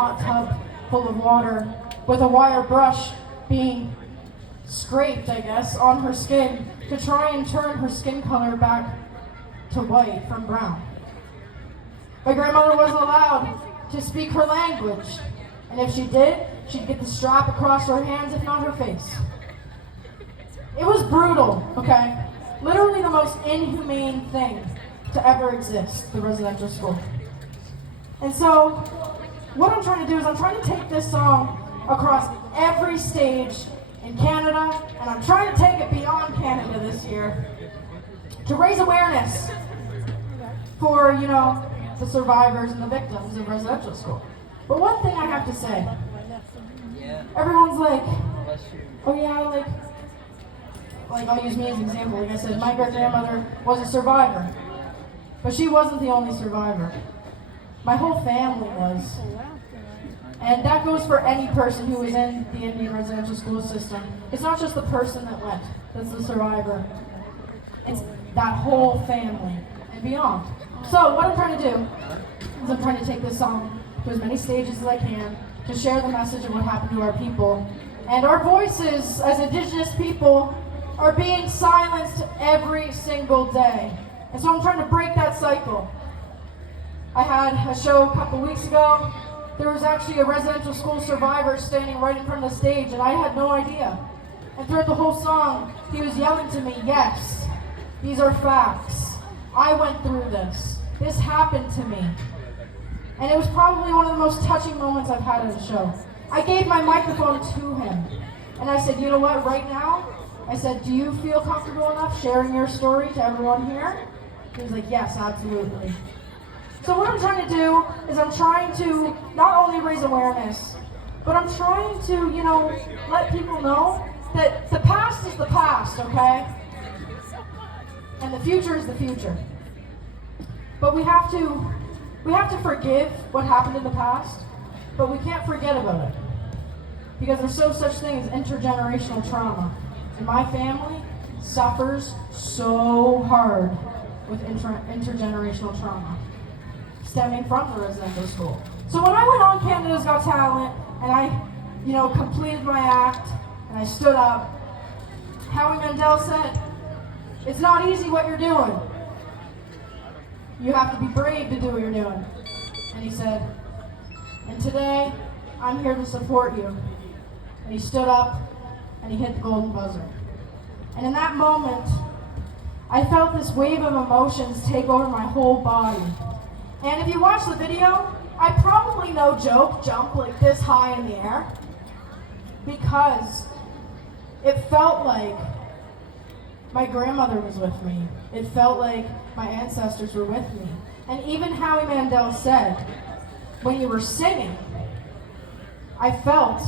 hot tub full of water with a wire brush being scraped, I guess, on her skin to try and turn her skin color back to white from brown. My grandmother wasn't allowed to speak her language, and if she did, she'd get the strap across her hands, if not her face. It was brutal, okay? Literally the most inhumane thing to ever exist, the residential school. And so, what I'm trying to do is I'm trying to take this song across every stage in Canada, and I'm trying to take it beyond Canada this year to raise awareness for, the survivors and the victims of residential school. But one thing I have to say, everyone's like, oh yeah, like I'll use me as an example. Like I said, my great-grandmother was a survivor, but she wasn't the only survivor. My whole family was. And that goes for any person who is in the Indian residential school system. It's not just the person that went that's the survivor. It's that whole family and beyond. So what I'm trying to do is I'm trying to take this song to as many stages as I can to share the message of what happened to our people. And our voices as Indigenous people are being silenced every single day. And so I'm trying to break that cycle. I had a show a couple weeks ago. There was actually a residential school survivor standing right in front of the stage, and I had no idea. And throughout the whole song, he was yelling to me, yes, these are facts. I went through this. This happened to me. And it was probably one of the most touching moments I've had at a show. I gave my microphone to him, and I said, you know what, right now, I said, do you feel comfortable enough sharing your story to everyone here? He was like, yes, absolutely. So what I'm trying to do is I'm trying to not only raise awareness, but I'm trying to, let people know that the past is the past, okay? And the future is the future. But we have to forgive what happened in the past, but we can't forget about it. Because there's no such thing as intergenerational trauma. And my family suffers so hard with intergenerational trauma, stemming from the residential school. So when I went on Canada's Got Talent, and I, completed my act, and I stood up, Howie Mandel said, it's not easy what you're doing. You have to be brave to do what you're doing. And he said, and today, I'm here to support you. And he stood up, and he hit the golden buzzer. And in that moment, I felt this wave of emotions take over my whole body. And if you watch the video, I probably, no joke, jump like this high in the air because it felt like my grandmother was with me. It felt like my ancestors were with me. And even Howie Mandel said, when you were singing, I felt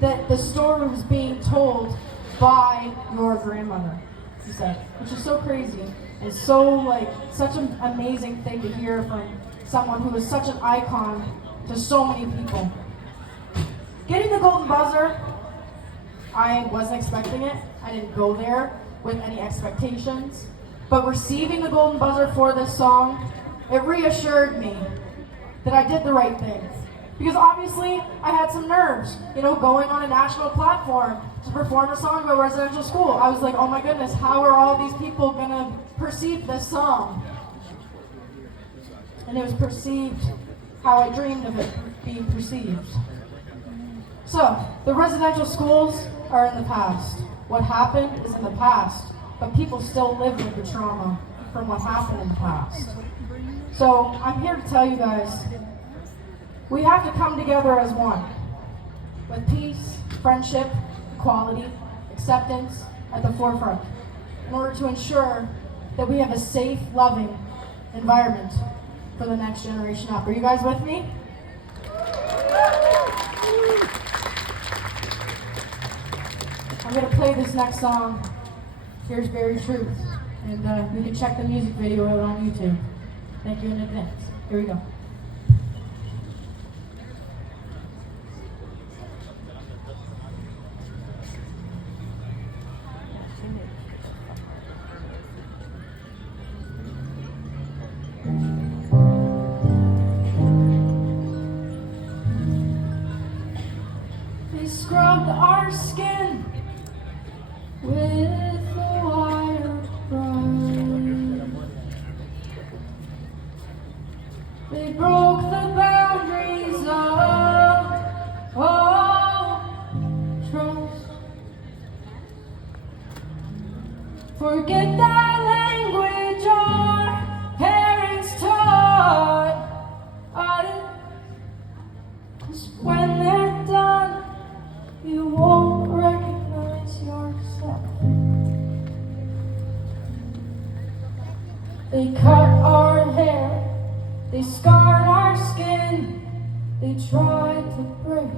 that the story was being told by your grandmother, he said, which is so crazy. And so, such an amazing thing to hear from someone who is such an icon to so many people. Getting the golden buzzer, I wasn't expecting it. I didn't go there with any expectations. But receiving the golden buzzer for this song, it reassured me that I did the right thing. Because obviously, I had some nerves, going on a national platform to perform a song about residential school. I was like, oh my goodness, how are all these people gonna perceive this song? And it was perceived how I dreamed of it being perceived. So, the residential schools are in the past. What happened is in the past, but people still live with the trauma from what happened in the past. So, I'm here to tell you guys, we have to come together as one, with peace, friendship, equality, acceptance at the forefront, in order to ensure that we have a safe, loving environment for the next generation up. Are you guys with me? I'm going to play this next song, Here's Very Truth, and we can check the music video out on YouTube. Thank you in advance. Here we go. scrubbed our skin with a wire brush. They broke the boundaries of trust. Forget that language our parents taught us. 'Cause when they're done, you won't recognize yourself. They cut our hair, they scarred our skin, they tried to break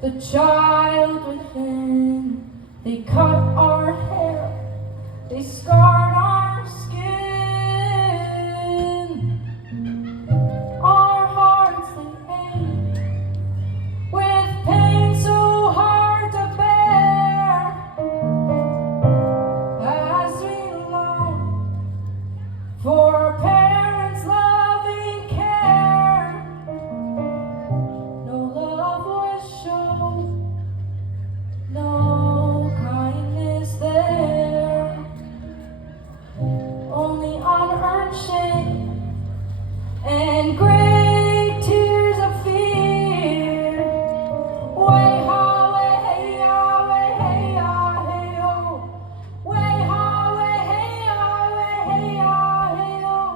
the child within. They cut our hair, they scarred our skin. Our hearts they ache with pain so hard to bear, as we long for our parents' loving care. No love was shown, no kindness there, only unearned shame and great tears of fear. Way ha, way hey ya, way hey ya, hey oh. Way ha, way hey ya, way hey ya, hey oh.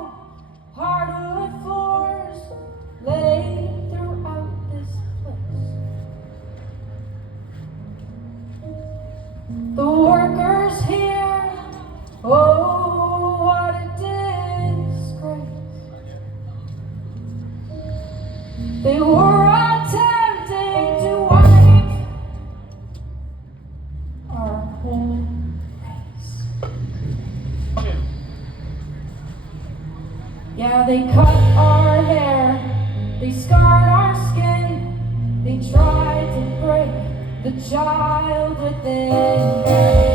Hardwood floors lay throughout this place. The workers here, oh, what a disgrace. They were attempting to wipe our whole race. Yeah, they cut our hair, they scarred our skin, they tried to break the child within.